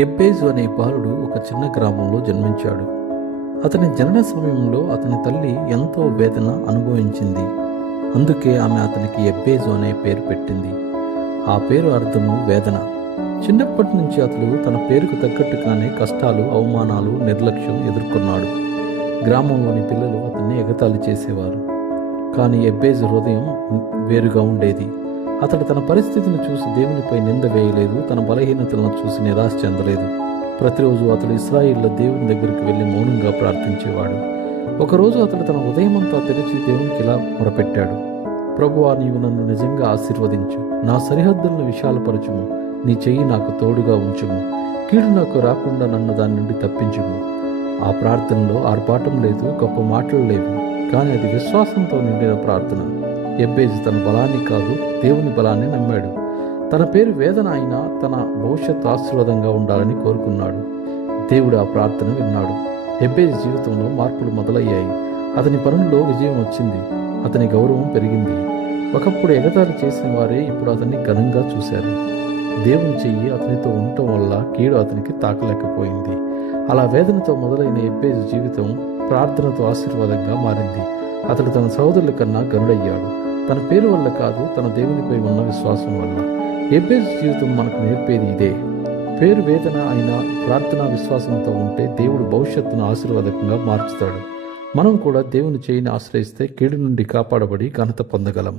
ఎబ్బేజు అనే బాలుడు ఒక చిన్న గ్రామంలో జన్మించాడు. అతని జనన సమయంలో అతని తల్లి ఎంతో వేదన అనుభవించింది. అందుకే ఆమె అతనికి ఎబ్బేజు అనే పేరు పెట్టింది. ఆ పేరు అర్థము వేదన. చిన్నప్పటి నుంచి అతడు తన పేరుకు తగ్గట్టుగానే కష్టాలు, అవమానాలు, నిర్లక్ష్యం ఎదుర్కొన్నాడు. గ్రామంలోని పిల్లలు అతన్ని ఎగతాళి చేసేవారు. కానీ ఎబ్బేజు హృదయం వేరుగా ఉండేది. అతడు తన పరిస్థితిని చూసి దేవునిపై నింద వేయలేదు. తన బలహీనతలను చూసి నిరాశ చెందలేదు. ప్రతిరోజు అతడు ఇశ్రాయేళ్ల దేవుని దగ్గరికి వెళ్ళి మౌనంగా ప్రార్థించేవాడు. ఒకరోజు అతడు తన హృదయమంతా తెరిచి దేవునికి ఇలా మొరపెట్టాడు: ప్రభువా, నీవు నన్ను నిజంగా ఆశీర్వదించు. నా సరిహద్దులను విశాలపరచుము. నీ చెయ్యి నాకు తోడుగా ఉంచుము. కీడు నాకు రాకుండా నన్ను దాని నుండి తప్పించుము. ఆ ప్రార్థనలో ఆర్భాటం లేదు, గొప్ప మాటలు లేవు, కానీ అది విశ్వాసంతో నిండిన ప్రార్థన. ఎబ్బేజు తన బలాన్ని కాదు, దేవుని బలాన్ని నమ్మాడు. తన పేరు వేదన అయినా తన భవిష్యత్తు ఆశీర్వాదంగా ఉండాలని కోరుకున్నాడు. దేవుడు ఆ ప్రార్థన విన్నాడు. ఎబ్బేజు జీవితంలో మార్పులు మొదలయ్యాయి. అతని పనుల్లో విజయం వచ్చింది. అతని గౌరవం పెరిగింది. ఒకప్పుడు ఎగతాళి చేసిన వారే ఇప్పుడు అతన్ని ఘనంగా చూశారు. దేవుని చెయ్యి అతనితో ఉండటం వల్ల కీడు అతనికి తాకలేకపోయింది. అలా వేదనతో మొదలైన ఎబ్బేజు జీవితం ప్రార్థనతో ఆశీర్వాదంగా మారింది. అతడు తన సహోదరుల కన్నా గనుడయ్యాడు. తన పేరు వల్ల కాదు, తన దేవునిపై ఉన్న విశ్వాసం వల్ల. ఎబ్బేజు జీవితం మనకు నేర్పేది ఇదే. పేరు వేదన అయినా ప్రార్థనా విశ్వాసంతో ఉంటే దేవుడు భవిష్యత్తును ఆశీర్వాదకంగా మార్చుతాడు. మనం కూడా దేవుని చేయిని ఆశ్రయిస్తే కీడు నుండి కాపాడబడి ఘనత పొందగలం.